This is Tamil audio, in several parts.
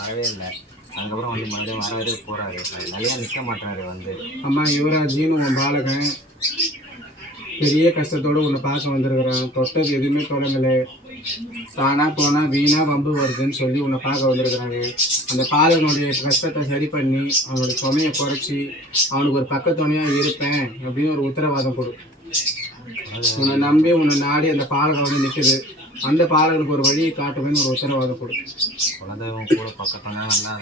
வரவே இல்லை. அதுக்கப்புறம் வந்து மறுபடியும் வரவே போறாரு. நிறைய நிற்க மாட்டாரு வந்து. அம்மா யுவராஜின்னு உன் பாலகன் பெரிய கஷ்டத்தோடு உன்னை பார்க்க வந்திருக்கிறான். தொட்டது எதுவுமே தொடங்கலை. தானா போனால் வீணாக வம்பு வருதுன்னு சொல்லி உன்னை பார்க்க வந்திருக்கிறாங்க அந்த பாலகனுடைய கஷ்டத்தை சரி பண்ணி அவனுடைய சுமையை குறைச்சி அவனுக்கு ஒரு பக்கத்துணையாக இருப்பேன் அப்படின்னு ஒரு உத்தரவாதம் கொடு. உன்னை நம்பி உன்னை நாடி அந்த பாலகம் வந்து நிற்குது அந்த பாலகனுக்கு ஒரு வழியை காட்டுவேன்னு ஒரு உத்தரவாதம் கொடு குலதெய்வம் கூட பக்கத்துல நல்லா.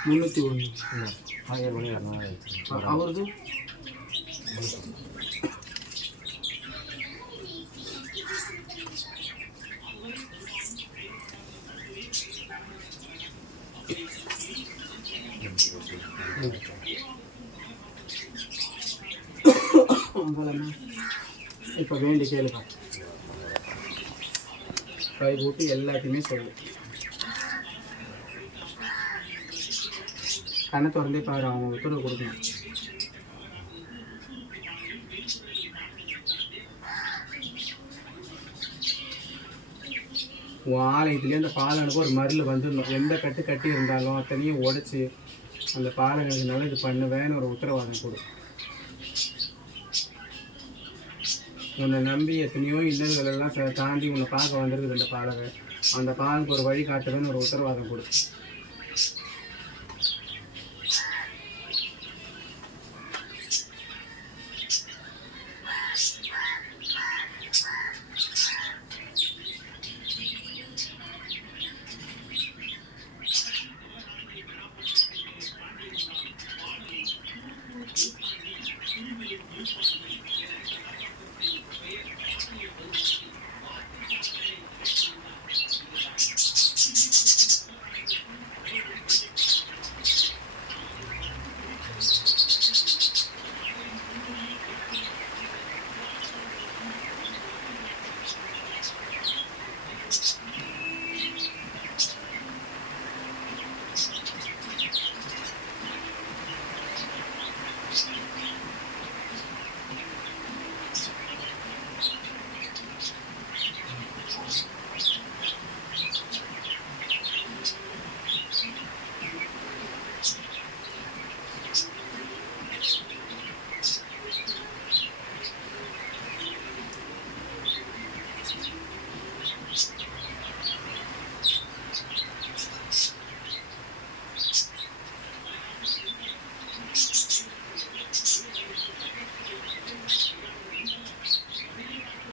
முந்நூற்றி ஒன்று ஏழு மணி வரணும் ஆயிடுச்சு. அவரது இப்போ வேண்டி கேளுப்பா கை போட்டு எல்லாத்தையுமே சொல்லு. கண்ணை திறந்தே பாரு அவங்க உத்தரவு கொடுக்கணும். உன் ஆலயத்துலேயே அந்த பாலனுக்கு ஒரு மருள் வந்துடணும். எந்த கட்டு கட்டி இருந்தாலும் அத்தனையும் உடைச்சி அந்த பாலகனுக்கு நல்லது பண்ணுவேன்னு ஒரு உத்தரவாதம் கொடு. உன்னை நம்பி எத்தனையோ இன்னல்கள் தாண்டி உன்னை பார்க்க வந்திருக்குது அந்த பாலகன் அந்த பாலுக்கு ஒரு வழி காட்டுறதுன்னு ஒரு உத்தரவாதம் கொடுக்கும்